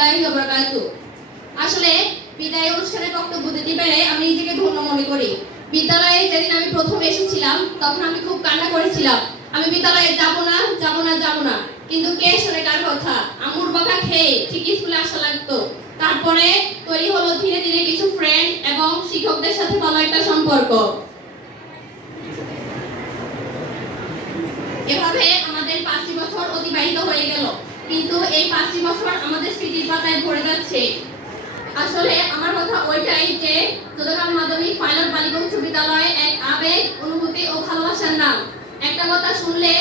রহমতুল্লাহি ওয়া বারাকাতুহু আসলে বিদায় অনুষ্ঠানে বক্তব্য দিতে পেরে আমি নিজেকে ধন্য মনে করি। বিদ্যালয়ে যেদিন আমি প্রথম এসেছিলাম, তখন আমি খুব কান্না করেছিলাম। আমি বিদ্যালয়ে যাব না যাব না যাব না। কিন্তু কে শুনে কার কথা? আমুর বকা খেয়ে ঠিক স্কুলে আসা লাগতো। তারপরে তৈরি হলো ধীরে ধীরে কিছু ফ্রেন্ড এবং শিক্ষকদের সাথে ভালো একটা সম্পর্ক। এভাবে আমাদের পাঁচটি বছর অতিবাহিত হয়ে গেল কিন্তু এই পাঁচটি বছর আমাদের স্মৃতির পাতায় ভরে যাচ্ছে। আসলে আমার কথা ওইটাই যে চট্টগ্রাম মাধ্যমিক পাইলট বালিকা উচ্চ বিদ্যালয় এক আবেগ, অনুভূতি ও ভালোবাসার নাম। একটা কথা শুনলে,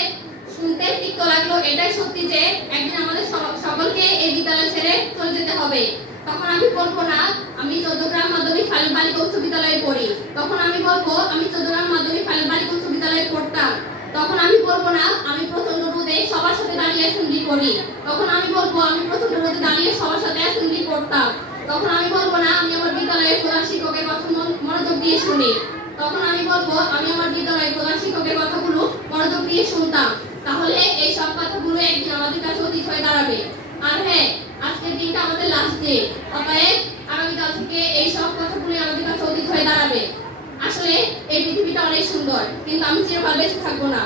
শুনতে তিক্ত লাগল, এটাই সত্যি যে, একদিন আমাদের সকলকে এই বিদ্যালয় ছেড়ে চলে যেতে হবে। তখন আমি বলব না, আমি চট্টগ্রাম মাধ্যমিক পাইলট বালিকা উচ্চ বিদ্যালয়ে পড়ি। তখন আমি বলব, আমি চট্টগ্রাম মাধ্যমিক পাইলট বালিকা উচ্চ বিদ্যালয়ে পড়তাম। তখন আমি বলব না, আমি প্রচণ্ড রোদে সবার সাথে দাঁড়িয়ে অ্যাসেম্বলি করি। তখন আমি বলব, আমি প্রচণ্ড রোদে দাঁড়িয়ে সবার সাথে অ্যাসেম্বলি করতাম তখন আমি বলব না, আমি আমার বিদ্যালয়ের প্রধান শিক্ষকের কথা মনোযোগ দিয়ে শুনি। তখন আমি বলব, আমি আমার বিদ্যালয়ের প্রধান শিক্ষকের কথাগুলো মনোযোগ দিয়ে শুনতাম। তাহলে এই সব কথাগুলো একদিন আমাদের কাছে অতীত হয়ে দাঁড়াবে। আর হ্যাঁ আজকের দিনটা আমাদের লাস্ট ডে অতএব আগামীকাল থেকে এই সব কথাগুলো আমাদের কাছে অতীত হয়ে দাঁড়াবে। আসলে এই পৃথিবীটা অনেক সুন্দর, কিন্তু আমি চিরকাল বেঁচে থাকব না।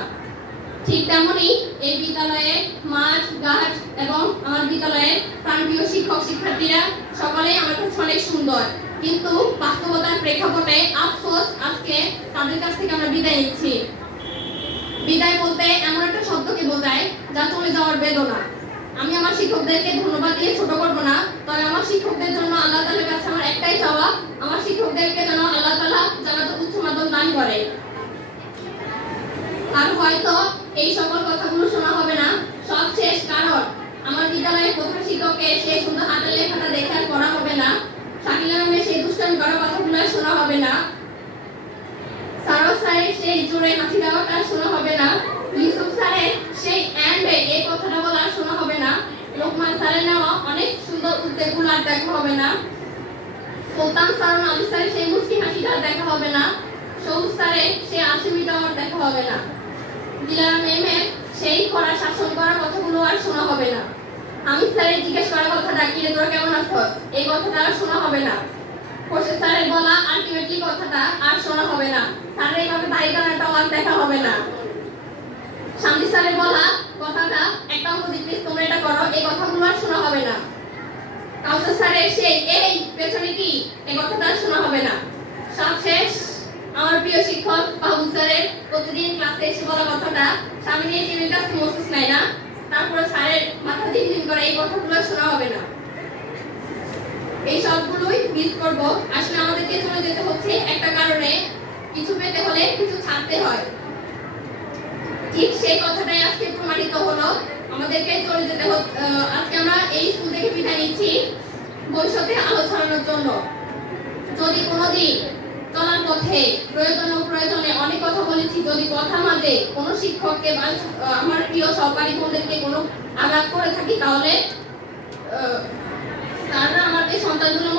ঠিক তেমনই এই বিদ্যালয়ে মাঠ ঘাট এবং আমার বিদ্যালয়ের প্রাণপ্রিয় শিক্ষক, শিক্ষার্থীরা সকলেই আমার কাছে অনেক সুন্দর। কিন্তু বাস্তবতার প্রেক্ষাপটে আফসোস, আজকে তাদের কাছ থেকে আমরা বিদায় নিচ্ছি। বিদায় বলতে এমন একটা শব্দকে বোঝায় যা চলে যাওয়ার বেদনা। আমি আমার শিক্ষকদেরকে ধন্যবাদ দিয়ে ছোট করব না, তবে আমার শিক্ষকদের জন্য আল্লাহ তাআলার কাছে আমার একটাই চাওয়া, আমার শিক্ষকদেরকে যেন আল্লাহ তাআলা জান্নাত উচ্চ মাধ্যম দান করে। আর হয়তো এই সকল কথাগুলো শোনা হবে না। সব শেষ কারণ। আমার বিদ্যালয়ের প্রধান শিক্ষককে সেই সুন্দর হাতের লেখাটা দেখে আর পড়া হবে না। শাকিলা নামে সেই দুষ্টামি করা কথাগুলো শোনা হবে না। সারস সেই জোরে হাসি দেওয়াটা শোনা হবে না। ইউসুফ স্যারের সেই অ্যান্ডে এই কথাটা বলা শোনা হবে না। লোকমান স্যারের নেওয়া অনেক সুন্দর উদ্যোগগুলো আর দেখা হবে না। সুলতান স্যার আলী স্যারের সেই মুচকি হাসিটা দেখা হবে না। সবুজ স্যারের সেই আশিমিটাও আর দেখা হবে না। দিলারা ম্যামের সেই করা শাসন করার কথাগুলো আর শোনা হবে না। আমি স্যারের জিজ্ঞেস করার কথাটা কি রে তোরা কেমন আছো? এই কথাটা আর শোনা হবে না। স্যারের বলা আলটিমেটলি কথাটা আর শোনা হবে না। স্যারের এইভাবে দাড়ি টানাটাও আর দেখা হবে না। শান্তি স্যারের বলা কথাটা একটা অঙ্ক দিতে তোমরা এটা করো, এই কথাগুলো আর শোনা হবে না। কাউসার স্যারের সেই এই পেছনে কি, এই কথাটা আর শোনা হবে না। সব শেষ। আমার প্রিয় শিক্ষক বাবু প্রতিদিন ক্লাসে এসে বলা কথাটা, স্বামী নিয়ে টিভির কাছে মসুস নাই না? তারপরে স্যারের মাথা দিন দিন করে এই কথাগুলো শোনা হবে না। এই সবগুলোই মিস করব। আসলে আমাদেরকে চলে যেতে হচ্ছে একটা কারণে, কিছু পেতে হলে কিছু ছাড়তে হয়। ঠিক সেই কথাটাই আজকে প্রমাণিত হলো। আমাদেরকে চলে যেতে আজকে আমরা এই স্কুল থেকে বিদায় নিচ্ছি ভবিষ্যতে আলো ছড়ানোর জন্য। যদি কোনোদিন পথে প্রয়োজন ও প্রয়োজনে অনেক কথা বলেছি। যদি কথা মাঝে কোনো শিক্ষককে বা আমার প্রিয় সহকারী বোনদেরকে কোনো আঘাত করে থাকি, তাহলে তারা আমাদের সন্তানগুলো